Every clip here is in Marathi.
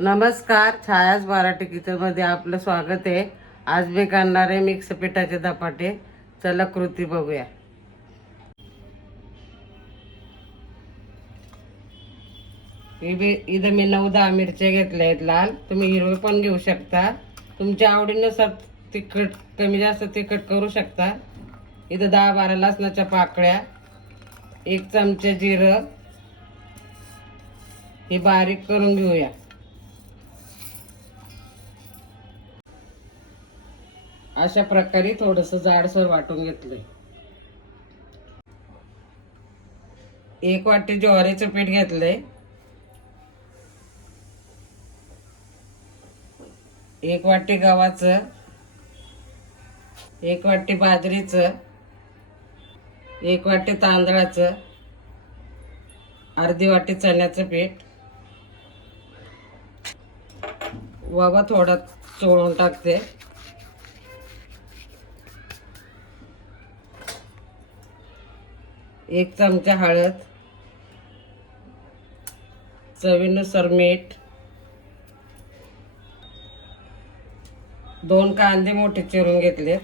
नमस्कार, छायाच मराठी किचनमध्ये आपलं स्वागत आहे. आज मी करणार आहे मिक्स पिठाचे धपाटे. चला कृती बघूया. इथं मी 9-10 मिरच्या घेतल्या आहेत लाल. तुम्ही हिरवे पण घेऊ शकता. तुमच्या आवडीनुसार तिखट कमी जास्त तिखट करू शकता. इथं 10-12 लसणाच्या पाकळ्या, 1 चमचा जिरं हे बारीक करून घेऊया. अशा प्रकारे थोडंसं जाडसर वाटून घेतलंय. 1 वाटी ज्वारीचं पीठ घेतलंय, 1 वाटी गव्हाचं, 1 वाटी बाजरीचं, 1 वाटी तांदळाचं, अर्धी वाटी चण्याचं पीठ. ओवा थोडा चोळून टाकते. 1 चमचा हळद, चवीनुसार मीठ, 2 कांदे मोठे चिरून घेतले,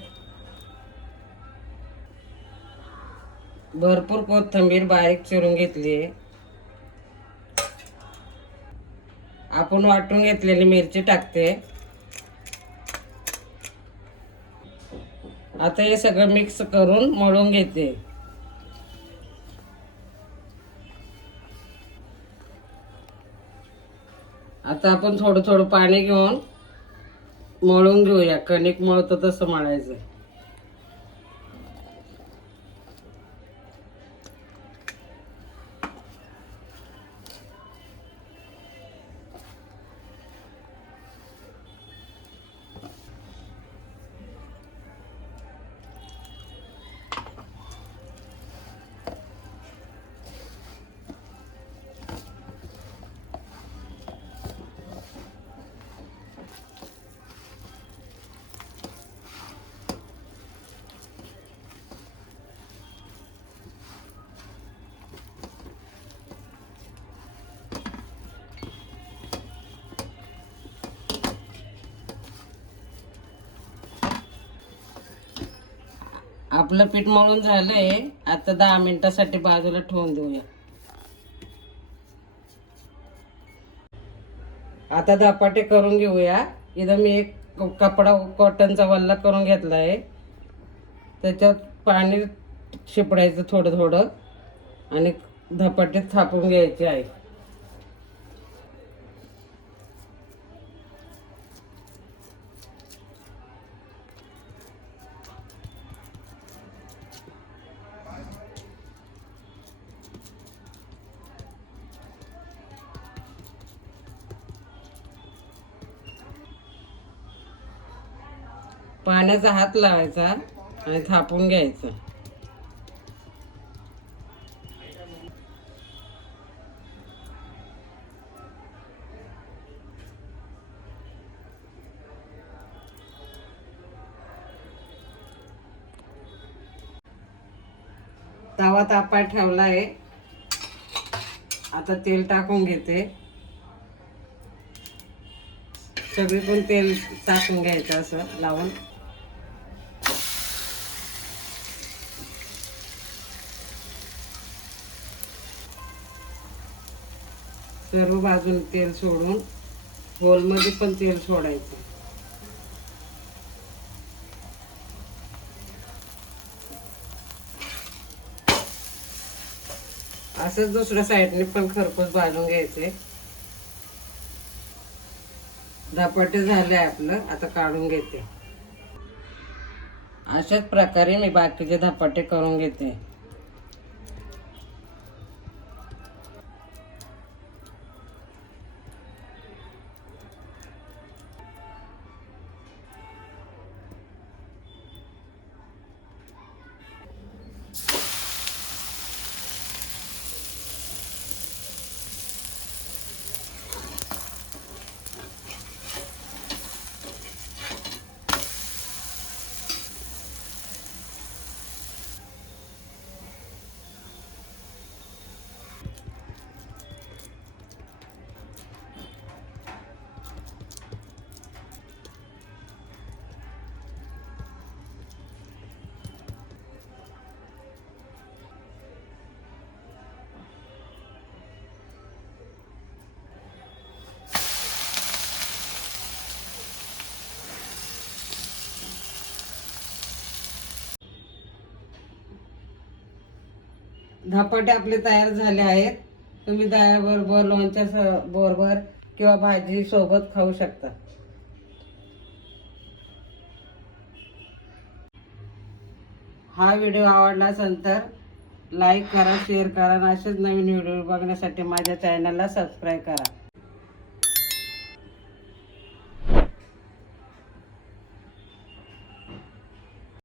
भरपूर कोथिंबीर बारीक चिरून घेतली आहे. आपण वाटून घेतलेली मिरची टाकते. आता हे सगळं मिक्स करून मळून घेते. आता आपण थोडं थोडं पाणी घेऊन मळून घेऊया. कणिक मळतो तसं मळायचं. आपलं पीठ मळून झालंय. आता 10 मिनिटासाठी बाजूला ठेवून देऊया. आता धपाटे करून घेऊया. इथं मी एक कपडा कॉटनचा वल्ला करून घेतलाय. त्याच्यात पाणी शिपडायचं थोडं थोडं आणि धपाटे थापून घ्यायचे आहे. पाण्याचा हात लावायचा आणि थापून घ्यायचं. तवा तापाय ठेवला आहे. आता तेल टाकून घेते. सगळीकडून तेल टाकून घ्यायचं असं लावून. सर्व बाजून तेल सोडून होलमध्ये पण तेल सोडायचं. असंच दुसऱ्या साईडने पण खरपूस भाजून घ्यायचे. धपाटे झाले आपलं. आता काढून घेते. अशाच प्रकारे मी बाकीचे धपाटे करून घेते. धपाटे आपले तयार झाले आहेत. तुम्ही दह्याबरोबर, लोणच्या बरोबर किंवा भाजी सोबत खाऊ शकता. हा व्हिडिओ आवडला असेल तर लाईक करा, शेअर करा आणि असेच नवीन व्हिडिओ बघण्यासाठी माझ्या चॅनलला सबस्क्राईब करा.